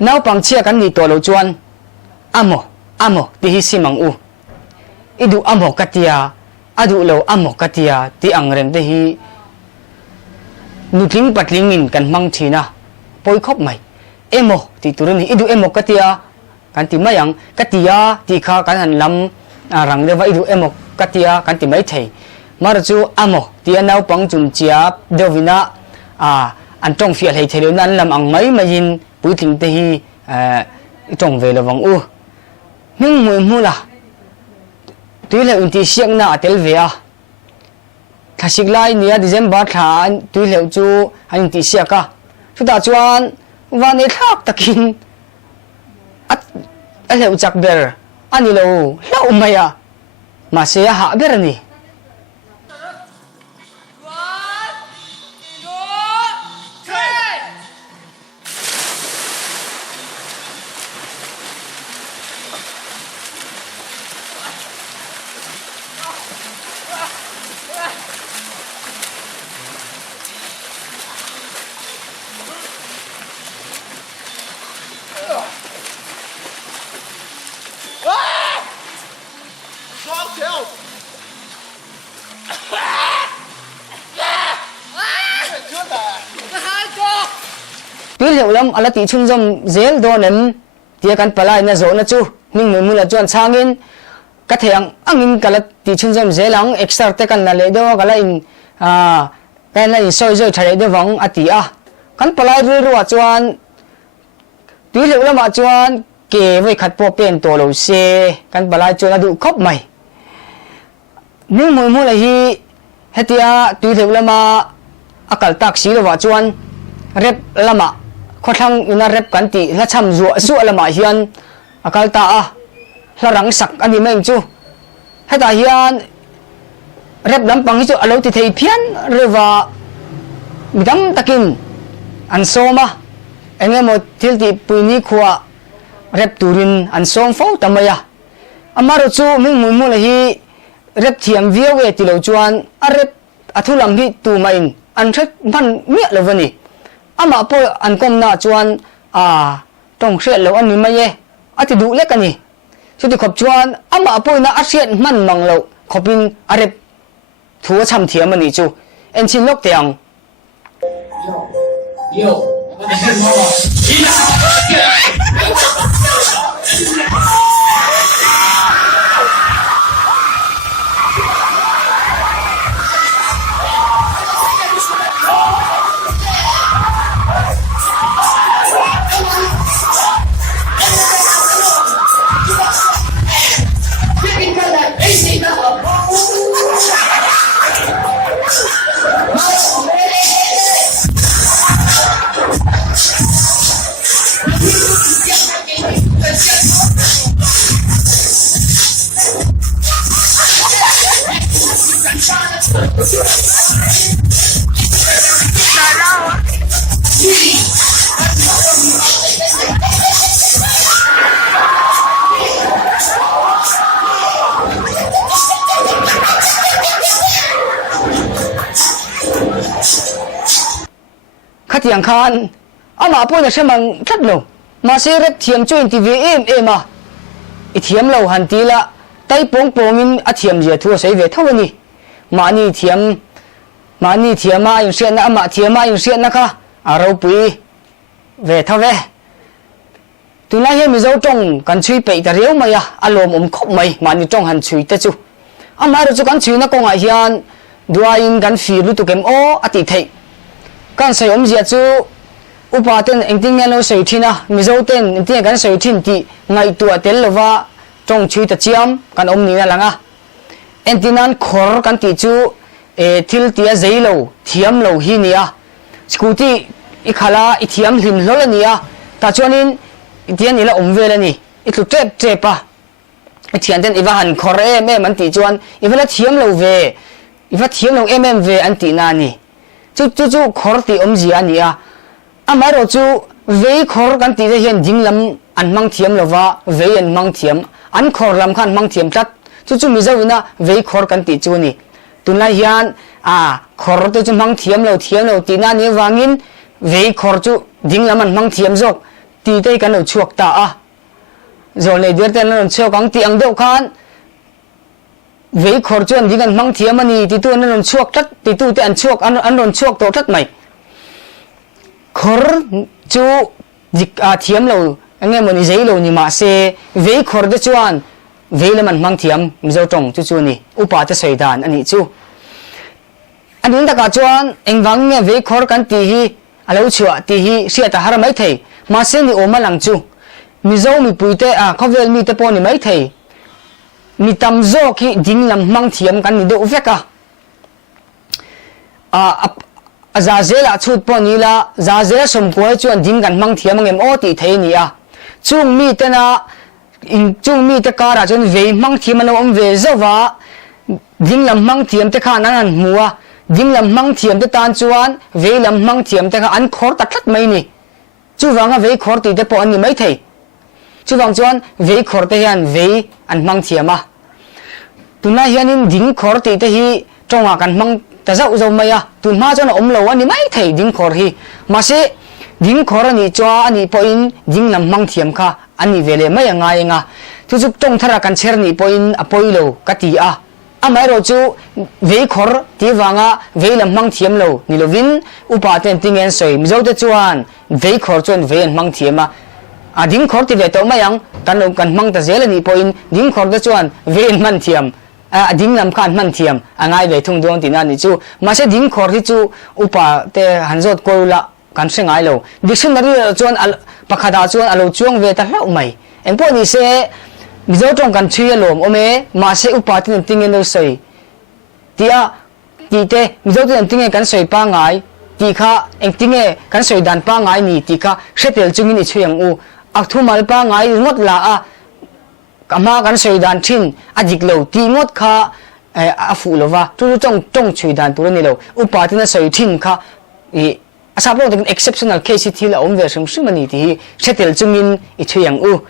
nau pang chia kan ni to lo chuan amo ti hi simang u idu amo katia adu lo amo katia ti angrem te hi nutling patling in kan mang thina poi khop mai emo ti turani idu emo katia kan ti mayang katia ti kha kan han lam rang lewa idu emo katia kan ti mai thei mar chu amo ti nau pang chun chia dovina an tong fial hei thelo nan lam ang mai mayin puting te hi tong ve lawang u ming mui mula tuile unti siak na atel ve a thasik lai nia December tha tuile chu an ti siaka chuta chuan van e thak takin at aleu chak ber ani lo lau maya ma se ha ber ni tuy liệu lắm ala ti chung jom zel do nem tia kan palai na zo na chu ming mu la chuan changin ka theyang angin kala ti chung jom zelang extra te kan na le do kala in kan la in soi zo thare de wang ati a kan palai ru ru chuan tuy liệu lắm chuan ke voi khat po pen to lo se kan palai chuan adu khop mai ming mu la hi hetia tuy liệu lắm akal tak si lo chuan rep lama khothang ina rep kan ti la cham zu lama hian akal ta a hlarang sak ani mai chu heta hian rep lampang hi chu alo ti thei phian rewa midam takin an soma engemo thilti puini khuwa rep turin an som fo tamaya amaro chu ming mu la hi rep thiam viawe ti lo chuan a rep athulam hi tu main an thret man mia lovani ama po an kom na chuan tong hriat lo ani mai e ati du lek ani chuti khop chuan ama po na a hriat man mang lo khopin arep thua cham thiam ani chu en chin lok tiang yo khatiang khan ama po na semang thatlo ma se rep thiam chu in tv em a I thiam lo han ti la tai pong pongin a thiam je thu sei ve thawani mani thiam ma in sian na ama thiam ma in sian na kha aro pui ve thave tuna he Mizo tong kan chui pe ta reu maya alom khop mai mani tong han chui ta chu ama ro chu kan chui na ko nga hian duain kan fi lu tu kem o ati thei kan sei zia chu upa ten engting no sei thina Mizo ten engting kan sei thin ti ngai tu atel lova tong chui ta chiam kan ni na langa entinan khor kan ti chu thil tia zeilo thiam lo hi nia scooty I khala I thiam hlim hlol ania ta chuanin tian ila omvel ani I tlu trep pa I thian ten iwa han khor man ti chuan iwa la thiam lo ve iwa thiam lo ve an ti na ni chu khor ti zia ania amaro chu Veikhawr kan ti hian dinglam an mang thiam lova ve an mang thiam an khor lam khan mang thiam tat chu Mizo ina Veikhawr kan ti chu ni tunla hian khor to chu mang thiam lo ti na ni wangin Veikhawr chu dinglam an mang thiam jok ti te kan lo chuak ta a rồi này đưa tên nó chiều căng tiếng đâu khan Veikhawr chuan ding an mang thiam ani ti tu an chuak tat ti tu te an chuak an ron chuak to tat mai khor chu thiam lo ange moni zai lo ni ma se Veikhawr de chuan veilam an mang thiam mizo tong chu ni upa te soidan ani chu anin ta ka chuan engwang nge Veikhawr kan ti hi alo chua ti hi sia ta har mai thei ma se ni oma lang chu mizo mi puite khovel mi te pon ni mai thei mi tam zo ki ding lam mang thiam kan ni do veka za zela chut pon ni la za zela som ko chuan ding kan mang thiam ngem o ti thei ni a chung mi te na in chung mi te kara chuan ve mang thiam an om ve zowa ding lam mang thiam te khan an muwa ding lam mang thiam te tan chuan ve lam mang thiam te kha an khor ta thlat mai ni chu wanga Veikhawr ti te po an ni mai thei chu wang chuan Veikhawr te hian ve an mang thiama tuna hianin ding khawr ti te hi tonga kan mang ta zau zau mai a tun ma chuan om lo ani mai thei ding khawr hi ma se ding khawr ani chwa ani po in ding lam mang thiam kha ani vele mai anga enga chu chu tong thara kan cher ni po in apoi lo ka ti a amai ro chu Veikhawr ti wanga ve lam mang thiam lo ni lovin upa ten tingen soi mizo te chuan Veikhawr chuan ve an mang thiama ding khawr ti ve to mayang kan mang ta zel ni po in ding khawr te chuan ve an man thiam ding lam khan man thiam angai ve thung dong tin ani chu ma se ding khawr hi chu upa te hanjot kola kan sengai lo dictionary chuan pakhada chuan alo chuang ve ta hlau mai engpo ni se mizo tong kan thia lom ome ma se upa tin tingen no sei tia ti te mizo tin tingen kan soi pa ngai ti kha eng tinge kan soi dan pa ngai ni ti kha setel chungin i chhiang u akhumal pa ngai ngot la a kama kan soi dan thin ajik lo ti ngot kha afu lova tu tong chui dan tu ni lo upa tin soi thin kha i asaplo exceptional case thi la om ve sim simani ti setel chungin i chhiang u